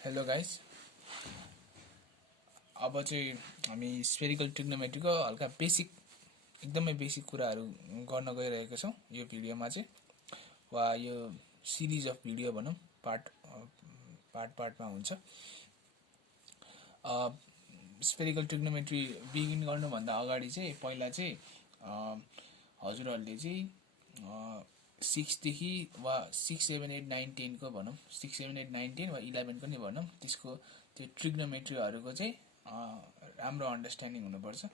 Hello guys. अब चाहिँ हामी स्फेरिकल ट्रिग्नोमेट्रीको हल्का एकदमै बेसिक कुराहरू गर्न गइरहेका छौँ यो भिडियोमा चाहिँ, वा यो सिरिज अफ भिडियो भनौँ, पार्टमा हुन्छ। स्फेरिकल ट्रिग्नोमेट्री बिगिन गर्नुभन्दा अगाडि चाहिँ पहिला चाहिँ हजुरहरूले चाहिँ 6 देखि वा 6, 7, 8, 9, 10 को भनौँ, 6, 7, 8, 9, 10 वा 11 को नि भनौँ, त्यसको त्यो ट्रिग्नोमेट्रीहरूको चाहिँ राम्रो अन्डरस्ट्यान्डिङ हुनुपर्छ।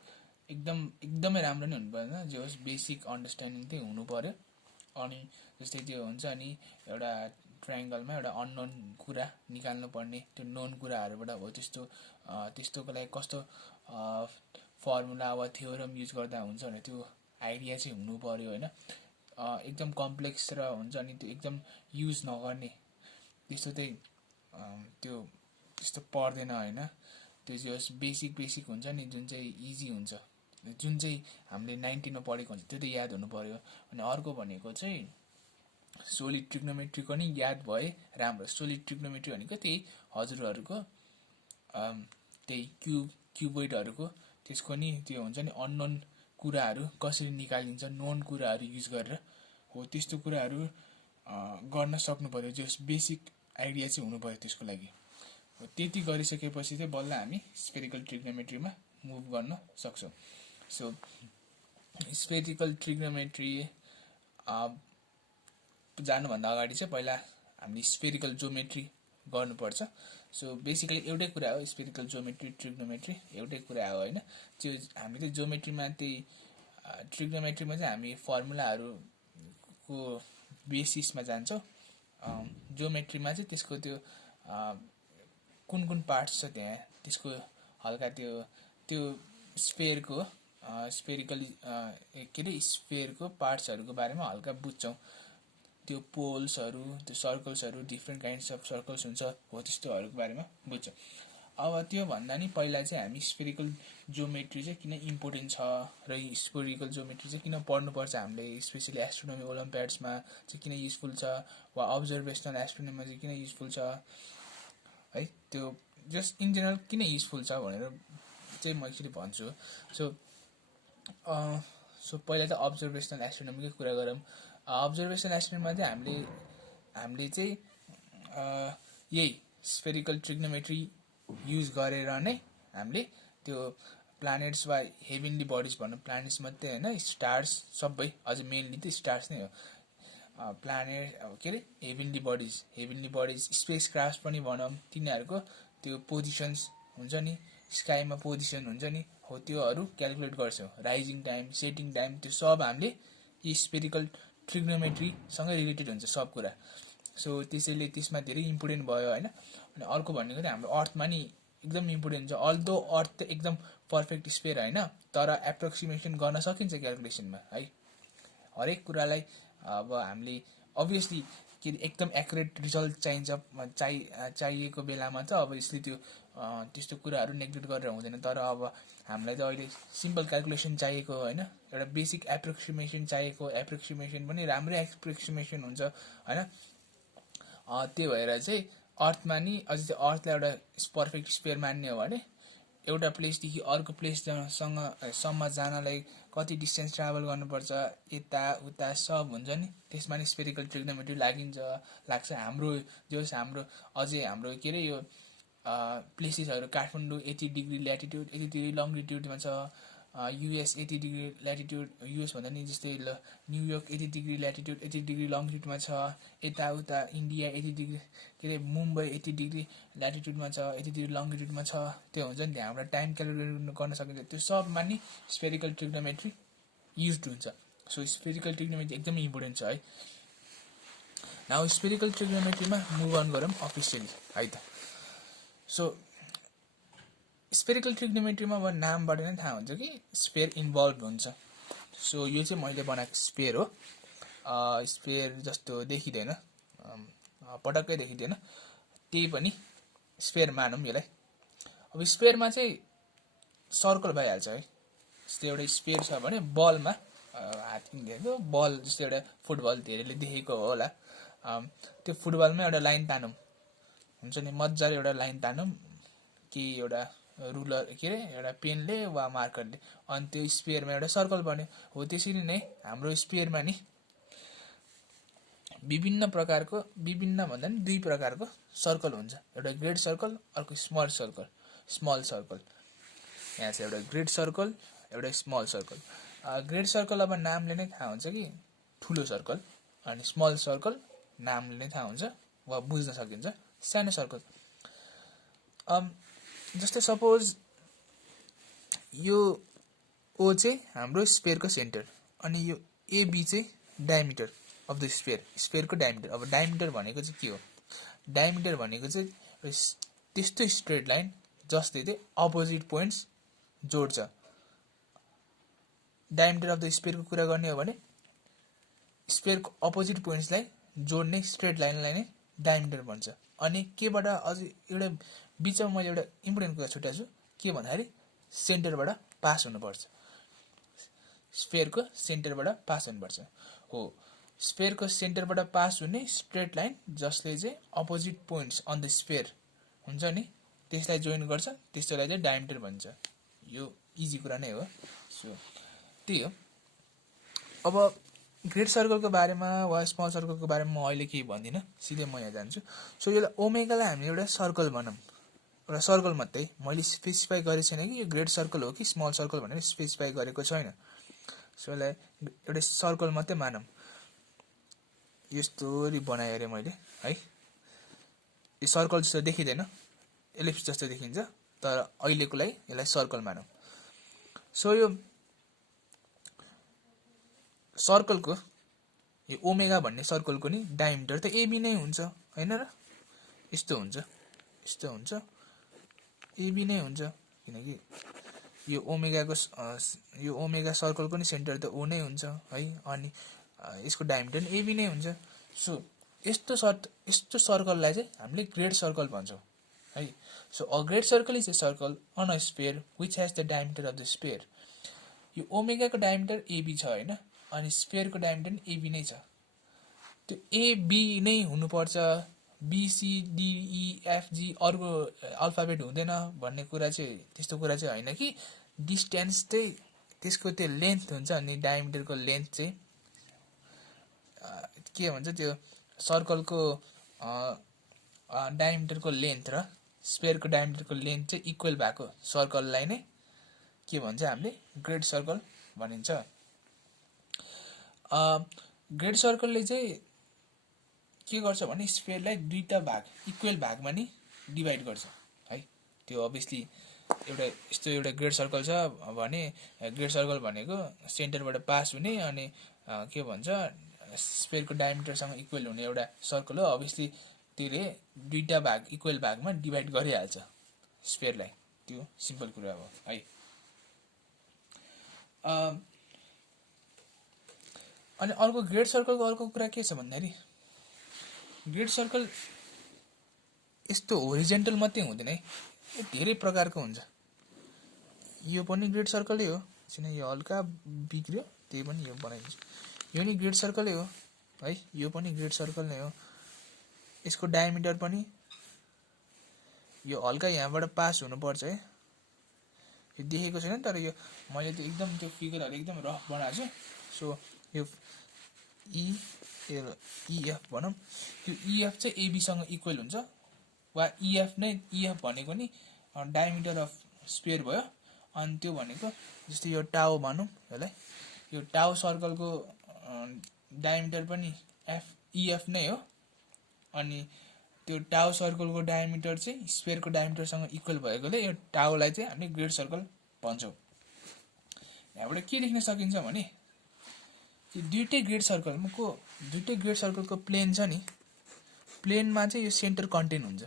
एकदमै राम्रो नै हुनु पर्दैन, जे होस् बेसिक अन्डरस्ट्यान्डिङ चाहिँ हुनु पर्यो। अनि जस्तै त्यो हुन्छ नि, एउटा ट्रायङ्गलमा एउटा अननोन कुरा निकाल्नु पर्ने, त्यो नोन कुराहरूबाट हो त्यस्तोको लागि कस्तो फर्मुला वा थ्योरम युज गर्दा हुन्छ भने त्यो आइडिया चाहिँ हुनु पर्यो होइन। एकदम कम्प्लेक्स र हुन्छ अनि त्यो एकदम युज नगर्ने त्यस्तो चाहिँ त्यस्तो पर्दैन होइन। त्यो चाहिँ बेसिक हुन्छ नि, जुन चाहिँ इजी हुन्छ, जुन चाहिँ हामीले 19 मा पढेको हुन्छ त्यो चाहिँ याद हुनु पर्यो। अनि अर्को भनेको चाहिँ सोलिड ट्रिग्नोमेट्रीको नि याद भए राम्रो। सोलिड ट्रिग्नोमेट्री भनेको त्यही हजुरहरूको त्यही क्युबोइडहरूको त्यसको नि त्यो हुन्छ नि, अननोन कुराहरू कसरी निकालिन्छ नोन कुराहरू युज गरेर हो, त्यस्तो कुराहरू गर्न सक्नु पर्यो। जस बेसिक आइडिया चाहिँ हुनु पर्यो त्यसको लागि। त्यति गरिसकेपछि चाहिँ बल्ल हामी स्फेरिकल ट्रिग्नोमेट्रीमा मुभ गर्न सक्छौँ। सो स्फेरिकल ट्रिग्नोमेट्री जानुभन्दा अगाडि चाहिँ पहिला हामीले स्फेरिकल जोमेट्री गर्नुपर्छ। सो बेसिकली एउटै कुरा हो, स्फेरिकल जोमेट्री ट्रिग्नोमेट्री एउटै कुरा हो होइन। त्यो हामी चाहिँ जोमेट्रीमा ट्रिग्नोमेट्रीमा चाहिँ हामी फर्मुलाहरूको बेसिसमा जान्छौँ। जोमेट्रीमा चाहिँ त्यसको त्यो कुन पार्ट्स छ त्यहाँ, त्यसको हल्का त्यो स्फेयरको पार्ट्सहरूको बारेमा हल्का बुझ्छौँ। त्यो पोल्सहरू, त्यो सर्कल्सहरू, डिफ्रेन्ट काइन्ड्स अफ सर्कल्स हुन्छ हो, त्यस्तोहरूको बारेमा बुझ्छौँ। अब त्यो भन्दा नि पहिला चाहिँ हामी स्फेरिकल जोमेट्री चाहिँ किन इम्पोर्टेन्ट छ र स्फेरिकल जोमेट्री चाहिँ किन पढ्नुपर्छ हामीले, स्पेसली एस्ट्रोनोमी ओलम्पियाड्समा चाहिँ किन युजफुल छ, वा अब्जर्भेसनल एस्ट्रोनोमीमा चाहिँ किन युजफुल छ है, त्यो जस्ट इन जेनरल किन युजफुल छ भनेर चाहिँ म एक्चुली भन्छु। सो पहिला चाहिँ अब्जर्भेसनल एस्ट्रोनोमीकै कुरा गरौँ। अब्जर्भेसनल एस्ट्रोनोमीमा चाहिँ हामीले चाहिँ यही स्फेरिकल ट्रिग्नोमेट्री युज गरेर नै हामीले त्यो प्लानेट्स वा हेभेनली बडिज भनौँ, प्लानेट्स मात्रै होइन, स्टार्स सबै, अझ मेनली त स्टार्स नै हो। Planet heavenly bodies space craft पनि भनौँ, तिनीहरूको त्यो पोजिसन्स हुन्छ नि, स्काईमा पोजिसन हुन्छ नि हो, त्योहरू क्यालकुलेट गर्छौँ। राइजिङ टाइम, सेटिङ टाइम, त्यो सब हामीले यी स्फेरिकल ट्रिग्नोमेट्रीसँगै रिलेटेड हुन्छ सब कुरा। सो त्यसैले त्यसमा धेरै इम्पोर्टेन्ट भयो होइन। अनि अर्को भनेको चाहिँ हाम्रो अर्थमा नि एकदम इम्पोर्टेन्ट छ। अल्दो अर्थ त एकदम पर्फेक्ट स्फेयर होइन, तर एप्रोक्सिमेसन गर्न सकिन्छ क्यालकुलेसनमा है। हरेक कुरालाई अब हामीले अभियसली एकदम एक्युरेट रिजल्ट चाहिएको बेलामा त अब यसले त्यस्तो कुराहरू नेग्लेक्ट गरेर हुँदैन। तर अब हामीलाई त अहिले सिम्पल क्यालकुलेसन चाहिएको होइन, एउटा बेसिक एप्रोक्सिमेसन चाहिएको, एप्रोक्सिमेसन पनि राम्रै एप्रोक्सिमेसन हुन्छ होइन। त्यो भएर चाहिँ अर्थमा नि अझै अर्थलाई एउटा पर्फेक्ट स्फेयर मान्ने हो भने एउटा प्लेसदेखि अर्को प्लेससम्म जानलाई कति डिस्टेन्स ट्राभल गर्नुपर्छ, यताउता सब हुन्छ नि, त्यसमा नि स्फेरिकल ट्रिग्नोमेट्री लाग्छ। हाम्रो अझै हाम्रो यो प्लेसेसहरू, काठमाडौँ यति डिग्री ल्याटिट्युड, यति डिग्री लङ्गिट्युडमा छ, युएस यति डिग्री ल्याटिट्युड, युएस भन्दा नि जस्तै न्युयोर्क यति डिग्री ल्याटिट्युड, यति डिग्री लङ्गिट्युडमा छ, यताउता इन्डिया यति डिग्री मुम्बई यति डिग्री ल्याटिट्युडमा छ, यति डिग्री लङ्गिट्युडमा छ, त्यो हुन्छ नि, त्यहाँबाट टाइम क्यालकुलेट गर्न सकिन्छ। त्यो सबमा नि स्फेरिकल ट्रिग्नोमेट्री युज हुन्छ। सो स्फेरिकल ट्रिग्नोमेट्री एकदमै इम्पोर्टेन्ट छ है। नाउ स्फेरिकल ट्रिग्नोमेट्रीमा मुभ अन गरौँ अफिसियली है त। सो स्फेरिकल ट्रिग्नोमेट्रीमा अब नामबाट नै थाहा हुन्छ कि स्फेयर इन्भल्भ हुन्छ। सो यो चाहिँ मैले बनाएको स्फेयर हो। स्फेयर जस्तो देखिँदैन, पटक्कै देखिँदैन, त्यही पनि स्फेयर मानौँ यसलाई। अब स्फेयरमा चाहिँ सर्कल भइहाल्छ है। जस्तै एउटा स्फेयर छ भने बलमा हातले देखेको बल, जस्तै एउटा फुटबल धेरैले देखेको होला, त्यो फुटबलमा एउटा लाइन तानौँ, हुन्छ नि मजाले एउटा लाइन तानौँ कि एउटा रुलर के अरे एउटा पेनले वा मार्करले, अनि त्यो स्पेयरमा एउटा सर्कल बन्यो। हो त्यसरी नै हाम्रो स्पेयरमा नि विभिन्न भन्दा नि 2 प्रकारको सर्कल हुन्छ। एउटा ग्रेड सर्कल, अर्को स्मल सर्कल। यहाँ चाहिँ एउटा ग्रेड सर्कल, एउटा स्मल सर्कल। ग्रेड सर्कल अब नामले नै थाहा हुन्छ कि ठुलो सर्कल, अनि स्मल सर्कल नामले नै थाहा हुन्छ वा बुझ्न सकिन्छ सानो सर्कल। जस्तै सपोज यो ओ चाहिँ हाम्रो स्पेयरको सेन्टर, अनि यो एबी चाहिँ डायमिटर अफ द स्पेयरको डायमिटर। अब डायमिटर भनेको चाहिँ के हो? डायमिटर भनेको चाहिँ त्यस्तो स्ट्रेट लाइन जसले चाहिँ अपोजिट पोइन्ट्स जोड्छ। डायमिटर अफ द स्पेयरको कुरा गर्ने हो भने स्पेयरको अपोजिट पोइन्ट्सलाई जोड्ने स्ट्रेट लाइनलाई नै डायमिटर भन्छ। अनि केबाट अझ एउटा बिचमा मैले एउटा इम्पोर्टेन्ट कुरा छुट्याएको छु, के भन्दाखेरि सेन्टरबाट पास हुनुपर्छ। स्पेयरको सेन्टरबाट पास हुनुपर्छ। हो, स्पेयरको सेन्टरबाट पास हुने स्ट्रेट लाइन जसले चाहिँ opposite points on the sphere हुन्छ नि त्यसलाई जोइन गर्छ, त्यसलाई चाहिँ डायमिटर भन्छ। यो इजी कुरा नै हो। सो त्यही हो। अब ग्रेड सर्कलको बारेमा वा स्मल सर्कलको बारेमा म अहिले केही भन्दिनँ, सिधै म यहाँ जान्छु। सो यसलाई ओमेगालाई हामीले एउटा सर्कल भनौँ, एउटा सर्कल मात्रै। मैले स्पेसिफाई गरेको छैन कि यो ग्रेड सर्कल हो कि स्मल सर्कल भनेर स्पेसिफाई गरेको छैन। सो यसलाई एउटा सर्कल मात्रै मानौँ। यस्तोरी बनाएँ अरे मैले है। यो सर्कल जस्तो देखिँदैन, एलिप्स जस्तो देखिन्छ, तर अहिलेको लागि यसलाई सर्कल मानौँ। सो यो सर्कलको यो ओमेगा भन्ने सर्कलको नि डायमिटर त एबी नै हुन्छ हैन र? यस्तो हुन्छ एबी नै हुन्छ, किनकि यो ओमेगा सर्कलको नि सेन्टर त ओ नै हुन्छ है, अनि यसको डायमिटर नि एबी नै हुन्छ। सो यस्तो सर्कललाई चाहिँ हामीले ग्रेड सर्कल भन्छौँ है। So a great circle is a circle on a sphere which has the diameter of the sphere. यो ओमेगाको डायमिटर एबी छ होइन, अनि स्पेयरको डायमिटर नि एबी नै छ। त्यो एबी नै हुनुपर्छ, बिसिडिइएफजी अर्को अल्फाबेट हुँदैन भन्ने कुरा चाहिँ त्यस्तो कुरा चाहिँ होइन कि डिस्टेन्स चाहिँ त्यसको त्यो लेन्थ हुन्छ, अनि डायमिटरको लेन्थ चाहिँ के भन्छ त्यो सर्कलको डायमिटरको लेन्थ र स्पेयरको डायमिटरको लेन्थ चाहिँ इक्वल भएको सर्कललाई नै के भन्छ हामीले ग्रेड सर्कल भनिन्छ। ग्रेड सर्कलले चाहिँ के गर्छ भने स्पेयरलाई 2टा भाग इक्वल भागमा नि डिभाइड गर्छ है। त्यो अभियसली एउटा ग्रेड सर्कल छ भने ग्रेड सर्कल भनेको सेन्टरबाट पास हुने अनि के भन्छ स्पेयरको डायमिटरसँग इक्वल हुने एउटा सर्कल हो। अभियसली त्यसले 2टा भाग इक्वल भागमा डिभाइड गरिहाल्छ स्पेयरलाई, त्यो सिम्पल कुरा हो है। अनि अर्को ग्रेड सर्कलको अर्को कुरा के छ भन्दाखेरि ग्रेड सर्कल यस्तो होरिजेन्टल मात्रै हुँदैन है, धेरै प्रकारको हुन्छ। यो पनि ग्रेड सर्कलै हो, किन यो हल्का बिग्रियो त्यही पनि यो बनाइदिन्छु। यो नि ग्रेड सर्कलै हो है, यो पनि ग्रेड सर्कल नै हो। यसको डायमिटर पनि यो हल्का यहाँबाट पास हुनुपर्छ है। यो देखेको छैन, तर यो मैले त एकदम त्यो फिगरहरू एकदम रफ बनाएको छु। सो यो इएफ भनौँ, त्यो इएफ चाहिँ एबीसँग इक्वल हुन्छ, वा इएफ भनेको नि डायमिटर अफ स्पेयर भयो। अनि त्यो भनेको जस्तै यो टाउ भनौँ यसलाई, यो टाउ सर्कलको डायमिटर पनि इएफ नै हो, अनि त्यो टाउ सर्कलको डायमिटर चाहिँ स्पेयरको डायमिटरसँग इक्वल भएकोले यो टाउलाई चाहिँ हामीले ग्रेड सर्कल भन्छौँ। यहाँबाट के लेख्न सकिन्छ भने दुईटै ग्रेड सर्कलको प्लेन छ नि, प्लेनमा चाहिँ यो सेन्टर कन्टेन हुन्छ।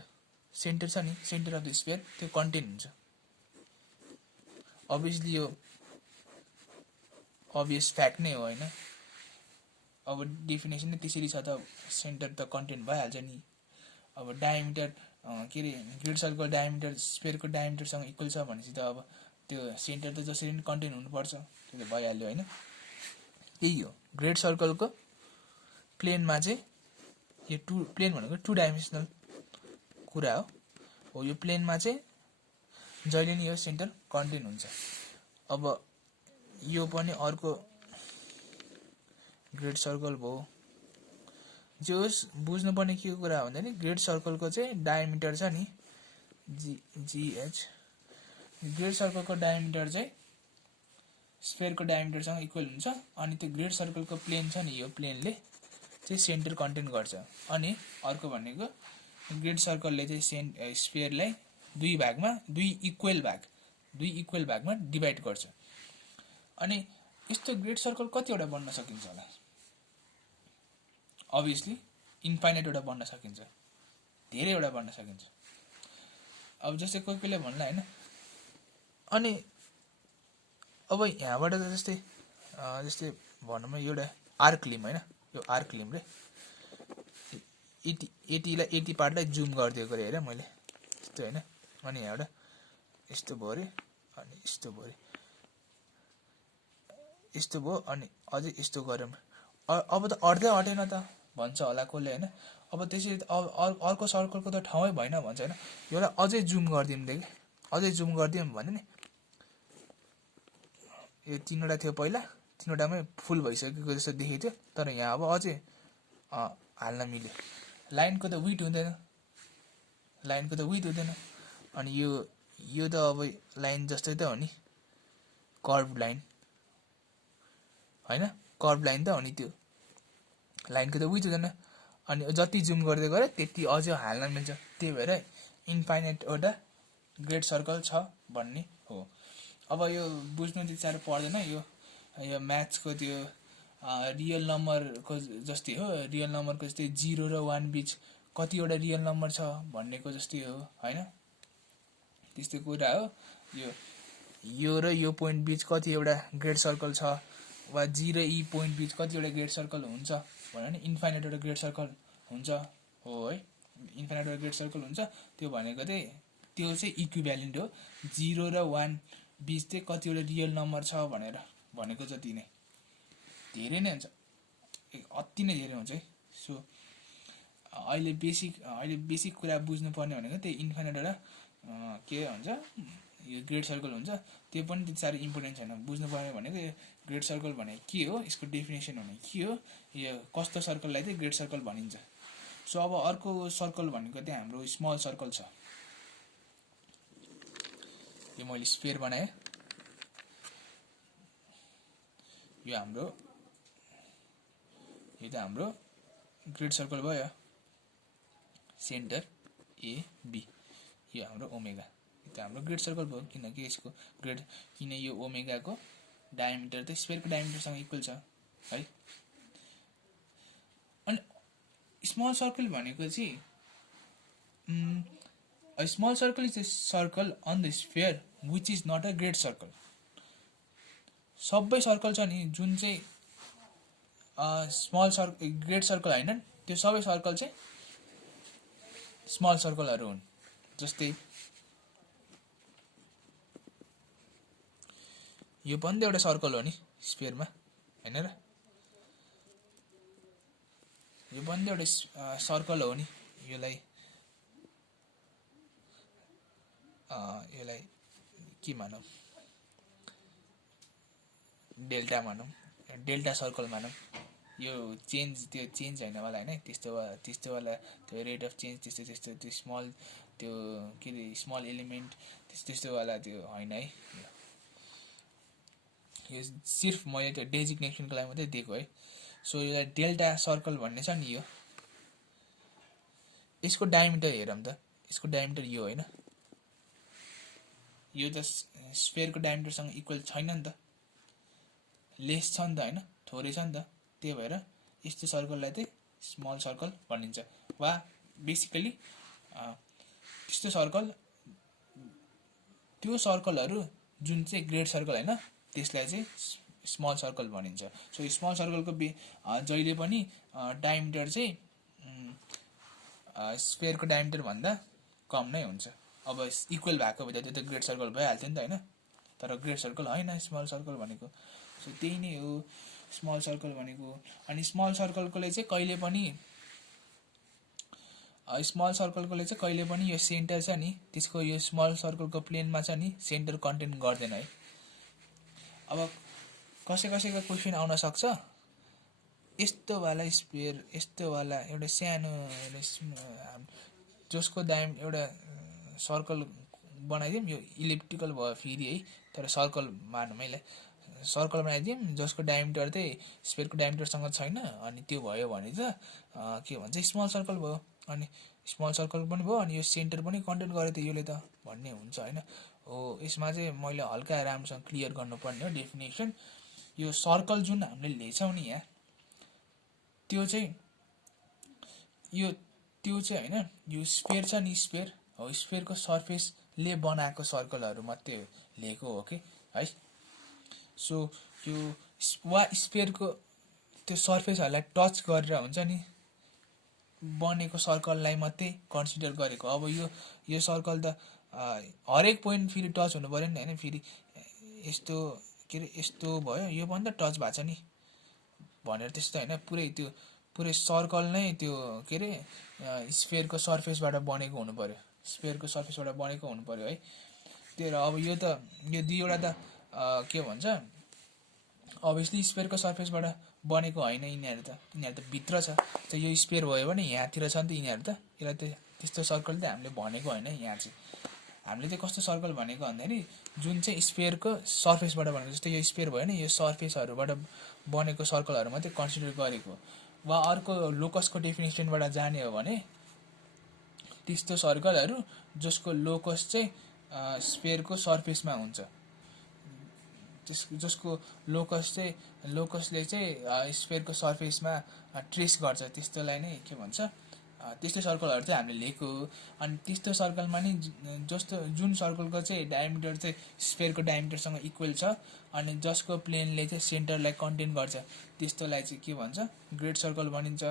सेन्टर छ नि, सेन्टर अफ द स्पेयर, त्यो कन्टेन हुन्छ। अभियसली यो अभियस फ्याक्ट नै हो होइन। अब डेफिनेसन नै त्यसरी छ त सेन्टर त कन्टेन भइहाल्छ नि। अब डायमिटर के अरे ग्रेड सर्कलको डायमिटर स्पेयरको डायमिटरसँग इक्वल छ भनेपछि त अब त्यो सेन्टर त जसरी पनि कन्टेन हुनुपर्छ, त्यो त भइहाल्यो होइन। त्यही हो ग्रेड सर्कलको प्लेनमा चाहिँ यो प्लेन भनेको 2 डाइमेन्सनल कुरा हो यो प्लेनमा चाहिँ जहिले नि यो सेन्टर कन्टेन्ट हुन्छ। अब यो पनि अर्को ग्रेड सर्कल भयो। जो बुझ्नुपर्ने के कुरा भन्दा नि ग्रेड सर्कलको चाहिँ डायमिटर छ नि GH, ग्रेड सर्कलको डायमिटर चाहिँ स्फेयरको डायमिटरसँग इक्वल हुन्छ। अनि त्यो ग्रेड सर्कलको प्लेन छ नि यो प्लेनले चाहिँ सेन्टर कन्टेन्ट गर्छ। अनि अर्को भनेको ग्रेड सर्कलले चाहिँ स्फेयरलाई दुई इक्वल भागमा डिभाइड गर्छ। अनि यस्तो ग्रेड सर्कल कतिवटा बन्न सकिन्छ होला? अभियसली इन्फाइनाइटवटा बन्न सकिन्छ, धेरैवटा बन्न सकिन्छ। अब जस्तै कोही भन्ला हैन। अनि अब यहाँबाट जस्तै भनौँ न एउटा आर्क लिम हैन, यो आर्क लिमले 80 पार्टलाई जुम गरिदिएको रे हेर मैले यस्तो हैन। अनि यहाँबाट यस्तो भयो रे, अनि यस्तो भयो रे, यस्तो भयो, अनि अझै यस्तो गरौँ। अब त अट्दै अटेन त भन्छ होला कसले हैन। अब त्यसरी अर्को सर्कलको त ठाउँै भएन भन्छ हैन। यसलाई अझै जुम गरिदिउँ कि, अझै जुम गरिदिउँ भने नि यो 3वटा थियो पहिला, 3वटामै फुल भइसकेको जस्तो देखेको थियो। तर यहाँ अब अझै हाल्न मिल्यो। लाइनको त विड्थ हुँदैन, अनि यो त अब लाइन जस्तै त हो नि, कर्भ लाइन हैन, कर्भ लाइन त हो नि। त्यो लाइनको त विड्थ हुँदैन। अनि जति जुम गर्दै गयो त्यति अझै हाल्न मिल्छ। त्यही भएर इन्फाइनाइटवटा ग्रेड सर्कल छ भन्ने हो। अब यो बुझ्नु त्यति साह्रो पर्दैन। यो म्याथ्सको त्यो रियल नम्बरको जस्तै हो। रियल नम्बरको जस्तै 0 र 1 बीच कतिवटा रियल नम्बर छ भन्नेको जस्तै हो हैन। त्यस्तै कुरा हो। यो र यो पोइन्ट बीच कतिवटा ग्रेड सर्कल छ, वा जी र ई पोइन्ट बीच कतिवटा ग्रेड सर्कल हुन्छ भने नि इन्फाइनाइटवटा ग्रेड सर्कल हुन्छ हो है। इन्फाइनाइटवटा ग्रेड सर्कल हुन्छ। त्यो भनेको चाहिँ त्यो चाहिँ इक्विभ्यालेन्ट हो। 0 र 1 बीच चाहिँ कतिवटा रियल नम्बर छ भनेको जति नै धेरै नै हुन्छ, अति नै धेरै हुन्छ है। सो अहिले बेसिक कुरा बुझ्नुपर्ने भनेको त्यही इन्फाइनाइटवटा के भन्छ यो ग्रेड सर्कल हुन्छ। त्यो पनि त्यति साह्रो इम्पोर्टेन्ट छैन। बुझ्नुपर्ने भनेको यो ग्रेड सर्कल भनेको के हो, यसको डेफिनेसन भनेको के हो, यो कस्तो सर्कललाई चाहिँ ग्रेड सर्कल भनिन्छ। सो अब अर्को सर्कल भनेको चाहिँ हाम्रो स्मल सर्कल छ। यो मैले स्फेयर बनाएँ। यो त हाम्रो ग्रेड सर्कल भयो। सेन्टर AB, यो हाम्रो ओमेगा, यो त हाम्रो ग्रेड सर्कल भयो। किनकि यसको किन यो ओमेगाको डायमिटर त स्फेयरको डायमिटरसँग इक्वल छ है। अनि स्मल सर्कल भनेको चाहिँ small circle is a circle on the sphere which is not a great circle. सबै सर्कल छ नि जुन चाहिँ ग्रेड सर्कल हैनन्, त्यो सबै सर्कल चाहिँ स्मल सर्कलहरू हुन्। जस्तै यो पनि त एउटा सर्कल हो नि स्फेयरमा हैन र, यो पनि त एउटा सर्कल हो नि। यसलाई के भनौँ, डेल्टा भनौँ, डेल्टा सर्कल भनौँ। यो त्यो चेन्ज हैन वाला हैन, त्यस्तो वाला त्यो रेट अफ चेन्ज त्यस्तो त्यो स्मल त्यो के अरे स्मल एलिमेन्ट त्यस्तो वाला त्यो हैन है। यो सिर्फ मैले त्यो डेजिग्नेसनको लागि मात्रै दिएको है। सो यो डेल्टा सर्कल भन्ने छ नि, यसको डायमिटर हेरौँ त। यसको डायमिटर यो हैन, यो त स्फेयरको डायमिटरसँग इक्वल छैन नि त, लेस छ नि त हैन, थोरै छ नि त। त्यही भएर यस्तो सर्कललाई चाहिँ स्मल सर्कल भनिन्छ। वा बेसिकली त्यस्तो सर्कल, त्यो सर्कलहरू जुन चाहिँ ग्रेड सर्कल हैन त्यसलाई चाहिँ स्मल सर्कल भनिन्छ। सो स्मल सर्कलको जहिले पनि डायमिटर चाहिँ स्फेयरको डायमिटर भन्दा कम नै हुन्छ। अब इक्वल भएको भए त्यो त ग्रेड सर्कल भइहाल्थ्यो नि त हैन। तर ग्रेड सर्कल हैन स्मल सर्कल भनेको। सो त्यही नै हो स्मल सर्कल भनेको। अनि स्मल सर्कलकोले चाहिँ कहिले पनि स्मल सर्कलकोले चाहिँ कहिले पनि यो सेन्टर छ नि त्यसको यो स्मल सर्कलको प्लेनमा छ नि सेन्टर कन्टेन गर्दैन है। अब कसैका क्वेसन आउन सक्छ, यस्तो वाला स्फियर, यस्तो वाला एउटा सानो जसको एउटा सर्कल बनाइदिउँ, यो इलिप्टिकल भयो फेरि है, तर सर्कल मानौँ है, सर्कल बनाइदिउँ जसको डायमिटर चाहिँ स्फियरको डायमिटरसँग छैन, अनि त्यो भयो भने त के भन्छ स्मल सर्कल भयो, अनि स्मल सर्कल पनि भयो, अनि यो सेन्टर पनि कन्टेन गर्यो त यसले त भन्ने हुन्छ होइन। हो, यसमा चाहिँ मैले हल्का राम्रोसँग क्लियर गर्नुपर्ने हो डेफिनेसन। यो सर्कल जुन हामीले लिएछौँ नि यहाँ, त्यो चाहिँ होइन, यो स्फियर छ नि, स्फियर हो, स्फियरको सर्फेसले बनाएको सर्कलहरू मात्रै लिएको हो कि है। सो यो वा स्फियरको त्यो सर्फेसहरूलाई टच गरेर हुन्छ नि बनेको सर्कललाई मात्रै कन्सिडर गरेको। अब यो सर्कल त हरेक पोइन्ट फेरि टच हुनु पऱ्यो नि होइन, फेरि यस्तो के अरे यस्तो भयो, यो पनि त टच भएको छ नि भनेर त्यस्तो होइन, पुरै सर्कल नै त्यो के अरे स्फियरको सर्फेसबाट बनेको हुनु पऱ्यो, स्फियरको सर्फेसबाट बनेको हुनु पऱ्यो है। त्यही अब यो दुईवटा त के भन्छ अभियसली स्फियरको सर्फेसबाट बनेको होइन, यिनीहरू त भित्र छ, त यो स्फियर भयो भने यहाँतिर छ नि त यिनीहरू त, यसलाई त त्यस्तो सर्कल त हामीले भनेको होइन। यहाँ चाहिँ हामीले चाहिँ कस्तो सर्कल भनेको भन्दाखेरि जुन चाहिँ स्फियरको सर्फेसबाट बनेको, जस्तै यो स्फियर भयो नि, यो सर्फेसहरूबाट बनेको सर्कलहरू मात्रै कन्सिडर गरेको। वा अर्को लोकसको डेफिनेसनबाट जाने हो भने त्यस्तो सर्कलहरू जसको लोकस चाहिँ स्फियरको सर्फेसमा हुन्छ, जसको लोकसले चाहिँ स्फियरको सर्फेसमा ट्रेस गर्छ, त्यस्तोलाई नै के भन्छ, त्यस्तो सर्कलहरू चाहिँ हामीले लिएको। अनि त्यस्तो सर्कलमा नि जुन सर्कलको चाहिँ डायमिटर चाहिँ स्फियरको डायमिटरसँग इक्वल छ, अनि जसको प्लेनले चाहिँ सेन्टरलाई कन्टेन गर्छ, त्यस्तोलाई चाहिँ के भन्छ ग्रेड सर्कल भनिन्छ।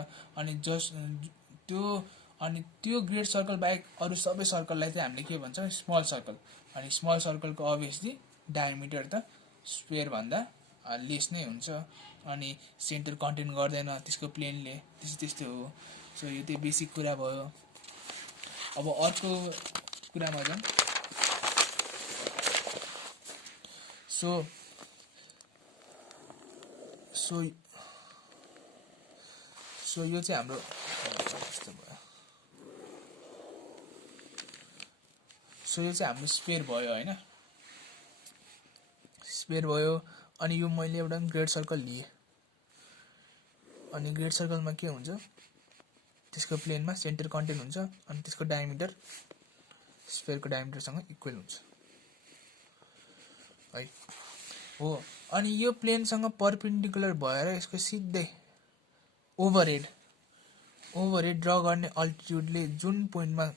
अनि त्यो ग्रेड सर्कल बाहेक अरू सबै सर्कललाई चाहिँ हामीले के भन्छ स्मल सर्कल। अनि स्मल सर्कलको अभियसली डायमिटर त स्फियरभन्दा लेस नै हुन्छ, अनि सेन्टर कन्टेन गर्दैन त्यसको प्लेनले, त्यस्तो हो। सो यो चाहिँ बेसिक कुरा भयो। अब अर्को कुरामा जाउँ। सो यो चाहिँ हाम्रो स्फियर भयो होइन, स्फियर भयो। अनि यो मैले एउटा ग्रेड सर्कल लिएँ, अनि ग्रेड सर्कलमा के हुन्छ, त्यसको प्लेनमा सेन्टर कन्टेन हुन्छ, अनि त्यसको डायमिटर स्फियरको डायमिटरसँग इक्वल हुन्छ है। हो, अनि यो प्लेनसँग परपेन्डिकुलर भएर यसको सिधै ओभरहेड ड्र गर्ने अल्टिट्युडले जुन पोइन्टमा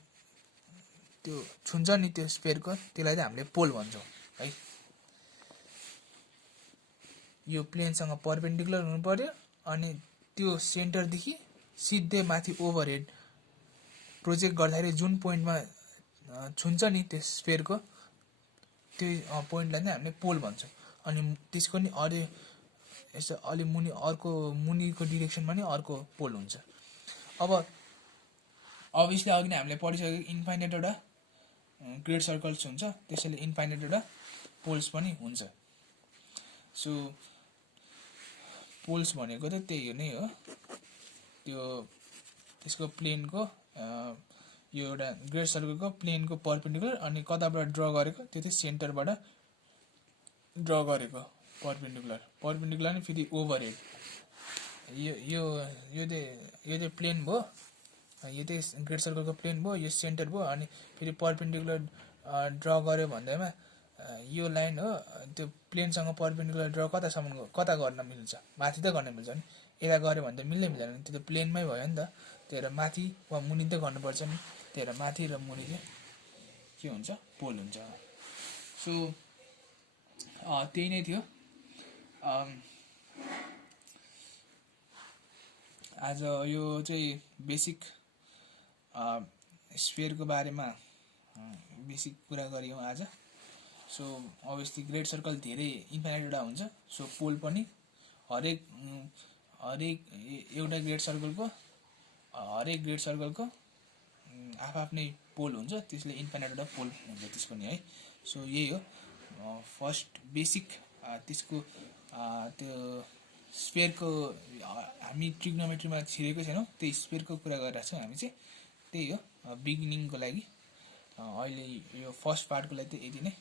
त्यो छुन्छ नि त्यो स्फियरको, त्यसलाई चाहिँ हामीले पोल भन्छौँ है। यो प्लेनसँग परपेन्डिकुलर हुनु पर्यो, अनि त्यो सेन्टरदेखि सिधै माथि ओभरहेड प्रोजेक्ट गर्दाखेरि जुन पोइन्टमा छुन्छ नि त्यो स्फियरको, त्यो पोइन्टलाई नै हामीले पोल भन्छौँ। अनि त्यसको नि यसो अलि मुनि अर्को मुनिको डिरेक्सनमा नि अर्को पोल हुन्छ। अब अभियसली अघि नै हामीले पढिसकेको इन्फाइनाइटवटा ग्रेड सर्कल्स हुन्छ, त्यसैले इन्फाइनाइटवटा पोल्स पनि हुन्छ। सो पोल्स भनेको त त्यही नै हो, त्यसको प्लेनको यो एउटा ग्रेड सर्कलको प्लेनको परपेन्डिकुलर, अनि कताबाट ड्र गरेको त्यो चाहिँ सेन्टरबाट ड्र गरेको परपेन्डिकुलर नि फेरि ओभरहेड। यो चाहिँ प्लेन भयो, यो चाहिँ ग्रेड सर्कलको प्लेन भयो, यो सेन्टर भयो, अनि फेरि परपेन्डिकुलर ड्र गर्यो भन्दैमा यो लाइन हो, त्यो प्लेनसँग परपेन्डिकुलर ड्र कता गर्न मिल्छ, माथि त गर्न मिल्छ नि, यता गऱ्यो भने त मिल्दैन, त्यो त प्लेनमै भयो नि त। त्यही भएर माथि वा मुनि त गर्नुपर्छ नि, त्यही भएर माथि र मुनि चाहिँ के हुन्छ पोल हुन्छ। सो त्यही नै थियो आज यो चाहिँ बेसिक स्फियरको बारेमा बेसिक कुरा गऱ्यौँ आज। सो अभियसली ग्रेड सर्कल धेरै इन्फाइनाइटवटा हुन्छ, सो पोल पनि हरेक एउटा ग्रेड सर्कलको आफ्नै पोल हुन्छ, त्यसले इन्फाइनाइटवटा पोल हुन्छ त्यसको नि है। सो यही हो फर्स्ट बेसिक त्यसको त्यो स्फेयरको हामी ट्रिग्नोमेट्रीमा छिरेको छैनौँ, त्यही स्फेयरको कुरा गरिरहेको छौँ हामी चाहिँ। त्यही हो बिगिनिङको लागि अहिले यो फर्स्ट पार्टको लागि चाहिँ यति नै।